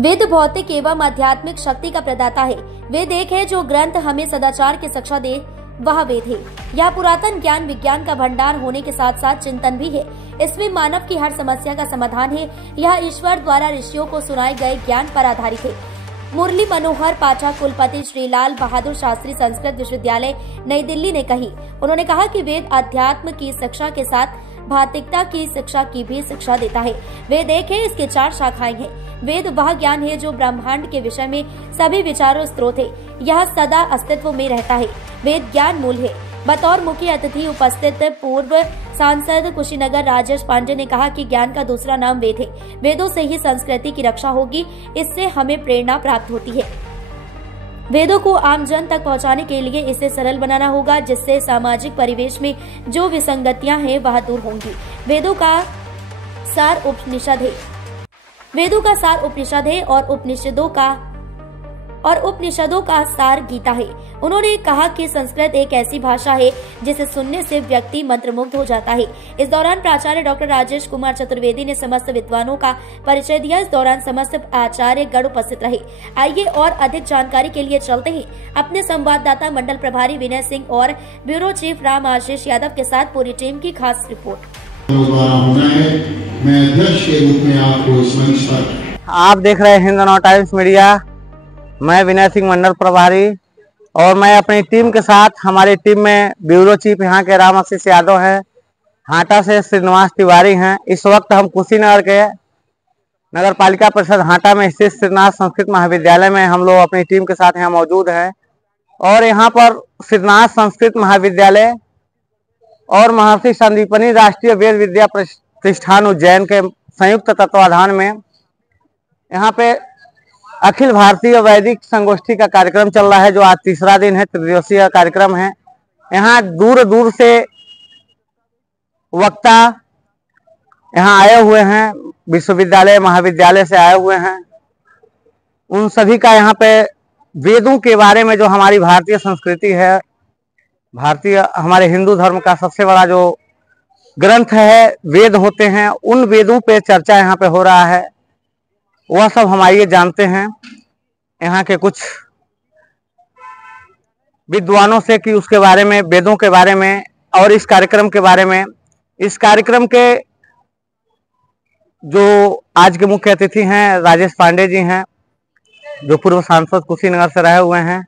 वेद भौतिक एवं आध्यात्मिक शक्ति का प्रदाता है। वेद एक है जो ग्रंथ हमें सदाचार की शिक्षा दे, वह वेद है। यह पुरातन ज्ञान विज्ञान का भंडार होने के साथ साथ चिंतन भी है। इसमें मानव की हर समस्या का समाधान है। यह ईश्वर द्वारा ऋषियों को सुनाए गए ज्ञान पर आधारित है। मुरली मनोहर पाठक, कुलपति श्री लाल बहादुर शास्त्री संस्कृत विश्वविद्यालय नई दिल्ली ने कही। उन्होंने कहा कि वेद अध्यात्म की शिक्षा के साथ भौतिकता की शिक्षा की भी शिक्षा देता है। वेद एक है, इसके 4 शाखाएं हैं। वेद वह ज्ञान है जो ब्रह्मांड के विषय में सभी विचारों स्रोत है। यह सदा अस्तित्व में रहता है। वेद ज्ञान मूल है। बतौर मुख्य अतिथि उपस्थित पूर्व सांसद कुशीनगर राजेश पांडे ने कहा कि ज्ञान का दूसरा नाम वेद है। वेदों से ही संस्कृति की रक्षा होगी, इससे हमें प्रेरणा प्राप्त होती है। वेदों को आम जन तक पहुंचाने के लिए इसे सरल बनाना होगा, जिससे सामाजिक परिवेश में जो विसंगतियां हैं वह दूर होंगी। वेदों का सार उपनिषद है। वेदों का सार उपनिषद है और उपनिषदों का सार गीता है। उन्होंने कहा कि संस्कृत एक ऐसी भाषा है जिसे सुनने से व्यक्ति मंत्रमुग्ध हो जाता है। इस दौरान प्राचार्य डॉक्टर राजेश कुमार चतुर्वेदी ने समस्त विद्वानों का परिचय दिया। इस दौरान समस्त आचार्य गण उपस्थित रहे। आइए और अधिक जानकारी के लिए चलते हैं अपने संवाददाता मंडल प्रभारी विनय सिंह और ब्यूरो चीफ राम आशीष यादव के साथ पूरी टीम की खास रिपोर्ट। मैं अध्यक्ष के रूप में आपको इस मंच पर आप देख रहे हैं हिंद नौ टाइम्स मीडिया। मैं विनय सिंह मंडल प्रभारी और मैं अपनी टीम के साथ, हमारी टीम में ब्यूरो चीफ यहाँ के राम आशीष यादव हैं, हाटा से श्रीनिवास तिवारी हैं। इस वक्त हम कुशीनगर के नगर पालिका परिषद हाटा में स्थित श्रीनाथ संस्कृत महाविद्यालय में हम लोग अपनी टीम के साथ यहाँ मौजूद हैं। और यहाँ पर श्रीनाथ संस्कृत महाविद्यालय और महर्षि संदीपनी राष्ट्रीय वेद विद्या प्रतिष्ठान उज्जैन के संयुक्त तत्वाधान में यहाँ पे अखिल भारतीय वैदिक संगोष्ठी का कार्यक्रम चल रहा है, जो आज तीसरा दिन है, त्रिदिवसीय कार्यक्रम है। यहाँ दूर दूर से वक्ता यहाँ आए हुए हैं, विश्वविद्यालय महाविद्यालय से आए हुए हैं। उन सभी का यहाँ पे वेदों के बारे में, जो हमारी भारतीय संस्कृति है, हमारे हिंदू धर्म का सबसे बड़ा जो ग्रंथ है, वेद होते हैं, उन वेदों पे चर्चा यहाँ पे हो रहा है। वह सब हम आइए जानते हैं यहाँ के कुछ विद्वानों से कि उसके बारे में, वेदों के बारे में और इस कार्यक्रम के बारे में। इस कार्यक्रम के जो आज के मुख्य अतिथि हैं राजेश पांडे जी हैं, जो पूर्व सांसद कुशीनगर से रहे हुए हैं।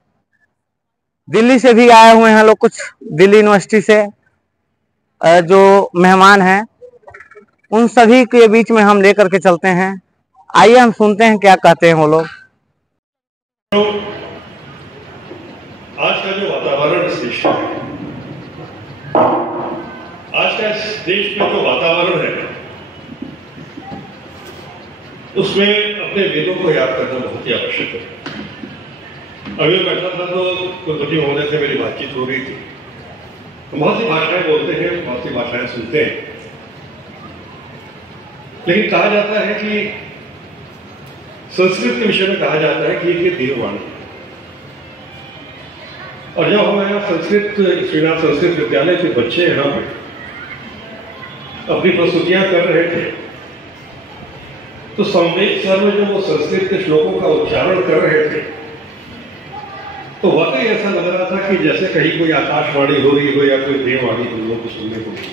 दिल्ली से भी आए हुए हैं लोग, कुछ दिल्ली यूनिवर्सिटी से जो मेहमान हैं, उन सभी के बीच में हम लेकर के चलते हैं। आइए हम सुनते हैं क्या कहते हैं वो लोग। आज का जो वातावरण इस देश में है, आज का इस देश में जो वातावरण है, उसमें अपने वेदों को याद करना बहुत ही आवश्यक है। अभी मैं बैठा था तो कुलपति महोदय से मेरी बातचीत हो रही थी। बहुत सी भाषाएं बोलते हैं, बहुत सी भाषाएं सुनते हैं, लेकिन कहा जाता है कि संस्कृत के विषय में कहा जाता है कि ये देववाणी है। और जब हमारे यहाँ श्रीनाथ संस्कृत विद्यालय के बच्चे यहाँ पे अपनी प्रस्तुतियां कर रहे थे, तो संवेद सर में जब वो संस्कृत के श्लोकों का उच्चारण कर रहे थे, तो वाकई ऐसा लग रहा था कि जैसे कहीं कोई आकाशवाणी हो रही हो या कोई देववाणी हम लोग को सुनने को मिली।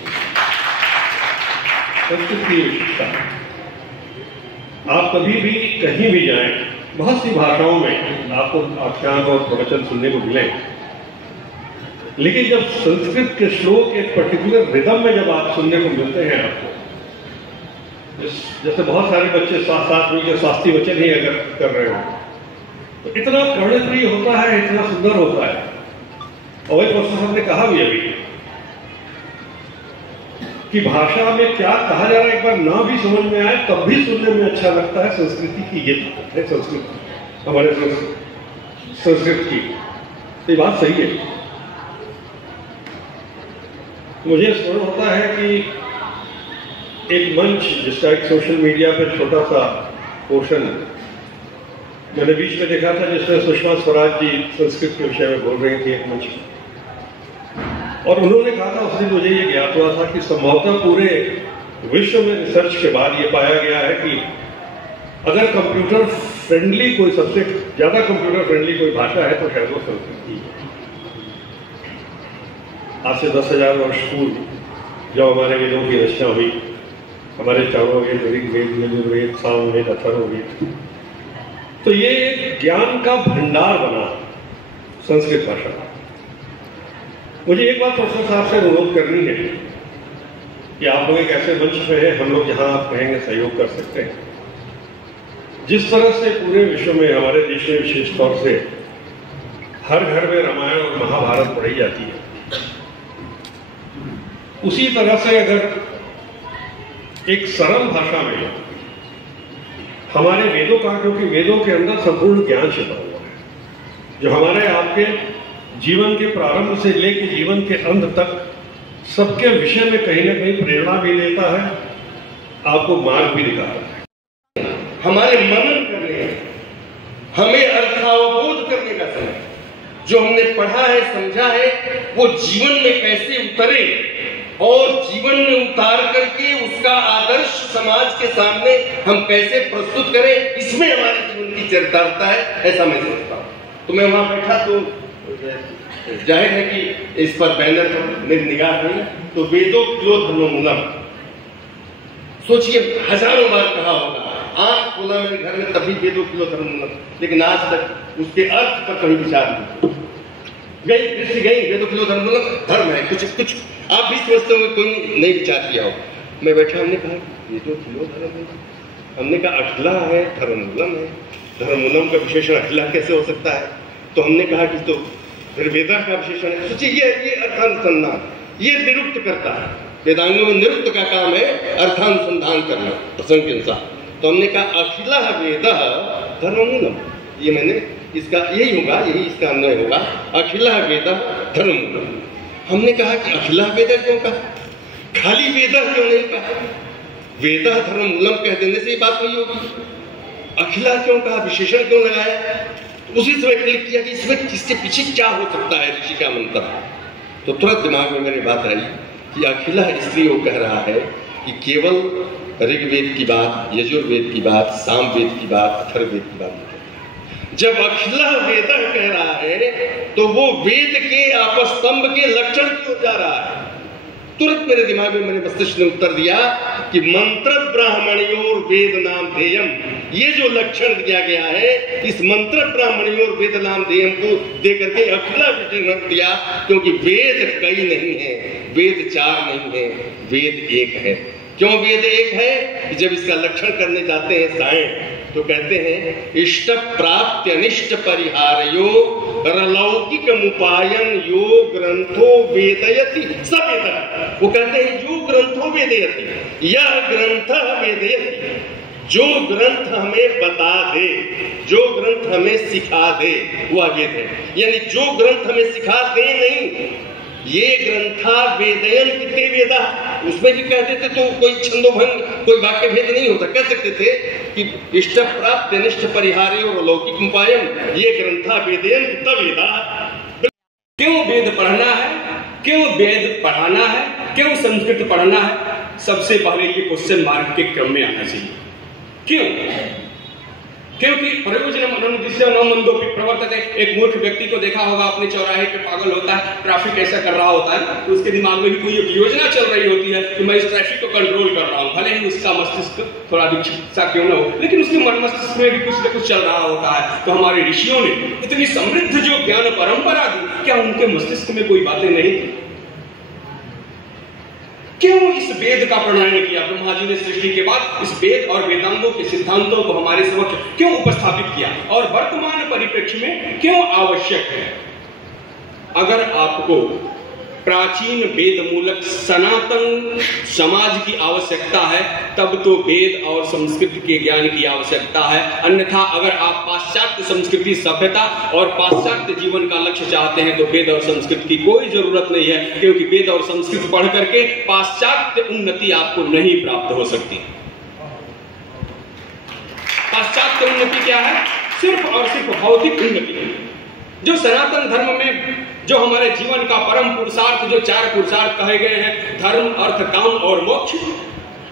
संस्कृत की विशेषता, आप कभी भी कहीं भी जाएं, बहुत सी भाषाओं में आपको आख्यान और प्रवचन सुनने को मिले, लेकिन जब संस्कृत के श्लोक एक पर्टिकुलर रिदम में जब आप सुनने को मिलते हैं आपको, जैसे बहुत सारे बच्चे साथ मिलकर शास्त्रीय वचन ही अगर कर रहे हो, तो इतना कर्णप्रिय होता है, इतना सुंदर होता है। और वही प्रोफेसर साहब ने कहा भी अभी कि भाषा में क्या कहा जा रहा है एक बार ना भी समझ में आए तब भी सुनने में अच्छा लगता है। संस्कृति की ये ताकत है, संस्कृत हमारे संस्कृत की, तो ये बात सही है। मुझे स्मरण होता है कि एक मंच जिसका एक सोशल मीडिया पर छोटा सा पोर्शन मैंने बीच में देखा था, जिसमें सुषमा स्वराज जी संस्कृत के विषय में बोल रही थी एक मंच में, और उन्होंने कहा था, उसने मुझे ये ज्ञात हुआ था कि संभवतः पूरे विश्व में रिसर्च के बाद ये पाया गया है कि अगर कंप्यूटर फ्रेंडली कोई सबसे ज्यादा कंप्यूटर फ्रेंडली कोई भाषा है तो शायद वो संस्कृत ही है। आज से 10,000 वर्ष पूर्व जब हमारे वेदों की रचना हुई, हमारे चारों वेद, ऋग्वेद, यजुर्वेद, सामवेद, अथर्ववेद, तो ये ज्ञान का भंडार बना संस्कृत भाषा का। मुझे एक बात प्रोफेसर साहब से अनुरोध करनी है कि आप लोग एक ऐसे मंच पे हैं, हम लोग जहां आप कहेंगे सहयोग कर सकते हैं। जिस तरह से पूरे विश्व में, हमारे देश में विशेष तौर से हर घर में रामायण और महाभारत पढ़ी जाती है, उसी तरह से अगर एक सरल भाषा में हमारे वेदों का, क्योंकि वेदों के अंदर संपूर्ण ज्ञान छिपा हुआ है जो हमारे आपके जीवन के प्रारंभ से लेकर जीवन के अंत तक सबके विषय में कहीं ना कहीं प्रेरणा भी देता है, आपको मार्ग भी दिखाता है। हमारे मनन करने हैं, हमें अर्थावबोध करने का समय, जो हमने पढ़ा है, समझा है, वो जीवन में कैसे उतरे और जीवन में उतार करके उसका आदर्श समाज के सामने हम कैसे प्रस्तुत करें, इसमें हमारे जीवन की चरितार्थ है, ऐसा मैं सोचता हूँ। तो मैं वहां बैठा तो जाहिर है कि इस पर बैनर पर मेरी निगाह गई तो वेदों क्लो धर्ममूलम, सोचिए हजारों बार कहा होगा, आंख खोला मेरे घर में तभी वेदों क्लो धर्ममूलम, लेकिन आज तक उसके अर्थ पर कहीं विचार नहीं गई, दृष्टि गई, वेदों क्लो धर्ममूलम धर्म है, कुछ आप भी समझते हो, कोई नहीं विचार किया हो। मैं बैठा, हमने कहा वेदों क्लो धर्ममूलम, हमने कहा अखिला है, धर्ममूलम है, धर्ममूलम का विशेषण अखिला कैसे हो सकता है? तो हमने कहा कि तो फिर वेदा का विशेषण है। सोचिए ये अर्थानुसंधान, ये निरुक्त करता है, वेदांगों में निरुक्त का काम है अर्थानुसंधान करना प्रसंग के अनुसार। तो हमने कहा अखिला वेदा धर्ममूलम, ये मैंने इसका यही होगा, यही इसका अन्वय होगा, अखिला वेदा धर्ममूलम। हमने कहा कि अखिला वेदा क्यों कहा, खाली वेदा क्यों नहीं कहा? वेदा धर्ममूलम कह देने से ये बात नहीं होगी, अखिला क्यों कहा, विशेषण क्यों लगाया? उसी समय क्लिक किया कि इसमें किसके पीछे क्या हो सकता है, ऋषि का मंत्र। तो तुरंत दिमाग में मेरी बात आई कि अखिला इसलिए वो कह रहा है कि केवल ऋग्वेद की बात, यजुर्वेद की बात, सामवेद की बात, अथर्ववेद की बात। जब अखिला वेद कह रहा है तो वो वेद के आपस्तंभ के लक्षण क्यों जा रहा है? तुरंत मेरे दिमाग में, मेरे मस्तिष्क ने उत्तर दिया कि मंत्र ब्राह्मणयोर वेद नाम ध्येयम, ये जो लक्षण दिया गया है, इस मंत्र ब्राह्मणयोर वेद नाम ध्येयम को देकर के अखिला विशेषण दिया, क्योंकि वेद कई नहीं है, वेद चार नहीं है, वेद एक है। क्यों वेद एक है? कि जब इसका लक्षण करने जाते हैं सायं, तो कहते हैं इष्ट प्राप्त अनिष्ट परिहारयो रलौकिक मुपायन यो ग्रंथो वेदयति सवेद। वो कहते हैं जो ग्रंथो वेदयति, यह ग्रंथ वेदयति, जो ग्रंथ हमें बता दे, जो ग्रंथ हमें सिखा दे, वह वेद है। यानी जो ग्रंथ हमें सिखा दे नहीं, ये ग्रंथा वेदयन कितने वेदा, उसमें भी कहते थे तो कोई छंदोभंग, कोई वाक्य भेद नहीं होता, कह सकते थे कि इष्ट प्राप्त अनिष्ट परिहार्य और अलौकिक उपायम, ये ग्रंथा वेदयन तब वेदा। क्यों वेद पढ़ना है, क्यों वेद पढ़ाना है, क्यों संस्कृत पढ़ना है? सबसे पहले ये क्वेश्चन मार्क के क्रम में आना चाहिए। क्यों? क्योंकि प्रयोजनम अनुद्दिश्य न मंदोपि प्रवर्तते। एक मूर्ख व्यक्ति को देखा होगा अपने चौराहे पे पागल होता है, ट्रैफिक ऐसा कर रहा होता है, तो उसके दिमाग में भी कोई योजना चल रही होती है कि मैं इस ट्रैफिक को कंट्रोल कर रहा हूँ, भले ही उसका मस्तिष्क थोड़ा विक्षिप्त सा क्यों न हो, लेकिन उसके मन मस्तिष्क में भी कुछ न कुछ चल रहा होता है। तो हमारे ऋषियों ने इतनी समृद्ध जो ज्ञान परंपरा दी, क्या उनके मस्तिष्क में कोई बातें नहीं थी? क्यों इस वेद का प्रणयन किया? ब्रह्मा जी ने सृष्टि के बाद इस वेद और वेदांगों के सिद्धांतों को हमारे समक्ष क्यों उपस्थापित किया और वर्तमान परिप्रेक्ष्य में क्यों आवश्यक है? अगर आपको प्राचीन वेद मूलक सनातन समाज की आवश्यकता है, तब तो वेद और संस्कृत के ज्ञान की आवश्यकता है। अन्यथा अगर आप पाश्चात्य संस्कृति, सभ्यता और पाश्चात्य जीवन का लक्ष्य चाहते हैं, तो वेद और संस्कृत की कोई जरूरत नहीं है, क्योंकि वेद और संस्कृत पढ़ करके पाश्चात्य उन्नति आपको नहीं प्राप्त हो सकती। पाश्चात्य उन्नति क्या है? सिर्फ और सिर्फ भौतिक उन्नति। जो सनातन धर्म में जो हमारे जीवन का परम पुरुषार्थ, जो चार पुरुषार्थ कहे गए हैं, धर्म, अर्थ, काम और मोक्ष,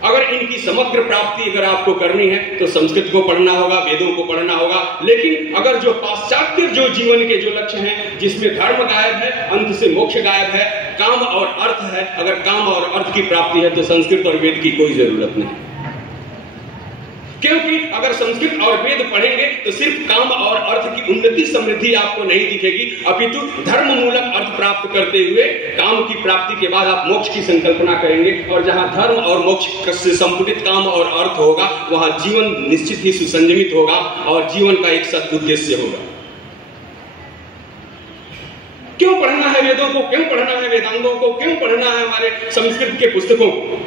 अगर इनकी समग्र प्राप्ति अगर आपको करनी है तो संस्कृत को पढ़ना होगा, वेदों को पढ़ना होगा। लेकिन अगर जो पाश्चात्य जो जीवन के जो लक्ष्य हैं, जिसमें धर्म गायब है, अंत से मोक्ष गायब है, काम और अर्थ है, अगर काम और अर्थ की प्राप्ति है तो संस्कृत और वेद की कोई जरूरत नहीं। क्योंकि अगर संस्कृत और वेद पढ़ेंगे तो सिर्फ काम और अर्थ की उन्नति समृद्धि आपको नहीं दिखेगी, अपितु धर्म मूलक अर्थ प्राप्त करते हुए काम की प्राप्ति के बाद आप मोक्ष की संकल्पना करेंगे। और जहां धर्म और मोक्ष से संपुटित काम और अर्थ होगा, वहां जीवन निश्चित ही सुसंयमित होगा और जीवन का एक सदुद्देश्य होगा। क्यों पढ़ना है वेदों को, क्यों पढ़ना है वेदांगों को, क्यों पढ़ना है हमारे संस्कृत के पुस्तकों को?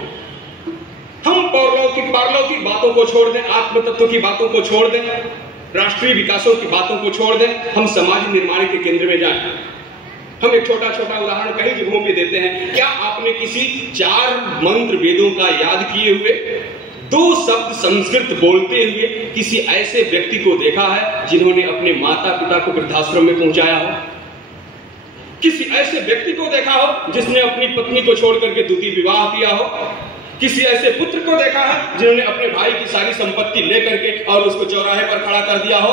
हम पारलौकिक बातों को छोड़ दें, आत्म तत्व की बातों को छोड़ दें, राष्ट्रीय विकासों की बातों को छोड़ दें, हम समाज निर्माण के केंद्र में जाएं। हम एक छोटा छोटा उदाहरण कई जगहों पे देते हैं। क्या आपने किसी 4 मंत्र वेदों का याद किए हुए 2 शब्द संस्कृत बोलते हुए किसी ऐसे व्यक्ति को देखा है जिन्होंने अपने माता पिता को वृद्धाश्रम में पहुंचाया हो? किसी ऐसे व्यक्ति को देखा हो जिसने अपनी पत्नी को छोड़ करके द्वितीय विवाह किया हो? किसी ऐसे पुत्र को देखा है जिन्होंने अपने भाई की सारी संपत्ति लेकर के और उसको चौराहे पर खड़ा कर दिया हो?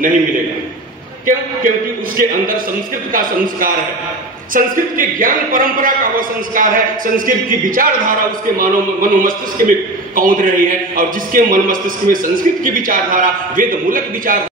नहीं मिलेगा। क्यों? क्योंकि उसके अंदर संस्कृत का संस्कार है, संस्कृत के ज्ञान परंपरा का वह संस्कार है, संस्कृत की विचारधारा उसके मनो मस्तिष्क में कौंध रही है। और जिसके मन मस्तिष्क में संस्कृत की विचारधारा, वेद मूलक विचार